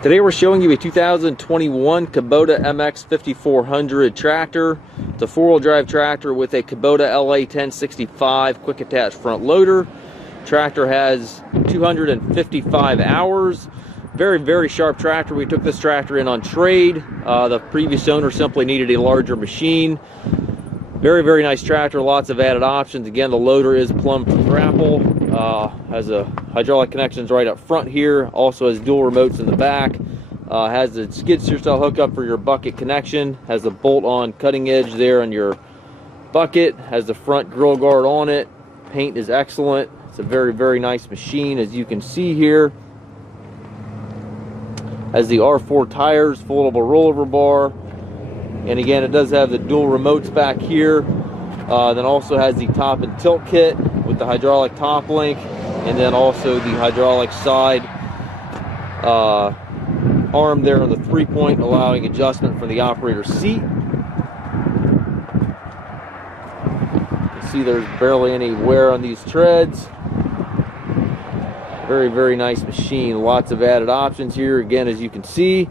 Today we're showing you a 2021 Kubota MX5400 tractor. It's a four-wheel drive tractor with a Kubota LA1065 quick attach front loader. Tractor has 255 hours. Very sharp tractor. We took this tractor in on trade. The previous owner simply needed a larger machine. Very nice tractor, lots of added options. Again, the loader is plumbed from Grapple. Has a hydraulic connections right up front here. Also has dual remotes in the back. Has a skid steer style hookup for your bucket connection. Has a bolt on cutting edge there on your bucket. Has the front grill guard on it. Paint is excellent. It's a very nice machine, as you can see here. Has the R4 tires, foldable rollover bar. And again, it does have the dual remotes back here. Then also has the top and tilt kit with the hydraulic top link, and then also the hydraulic side arm there on the 3-point, allowing adjustment from the operator's seat. You can see there's barely any wear on these treads. Very nice machine. Lots of added options here. Again, as you can see,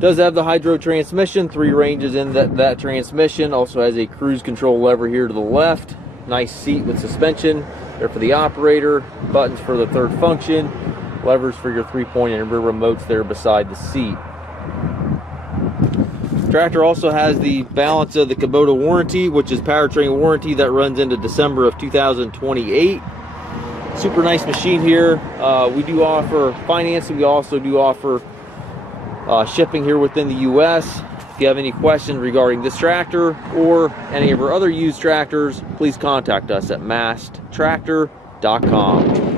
does have the hydro transmission, 3 ranges in that transmission. Also has a cruise control lever here to the left. Nice seat with suspension there for the operator. Buttons for the third function. Levers for your 3-point and rear remotes there beside the seat. Tractor also has the balance of the Kubota Warranty, which is powertrain warranty that runs into December of 2028. Super nice machine here. We do offer financing. We also do offer shipping here within the U.S. If you have any questions regarding this tractor or any of our other used tractors, please contact us at massedtractor.com.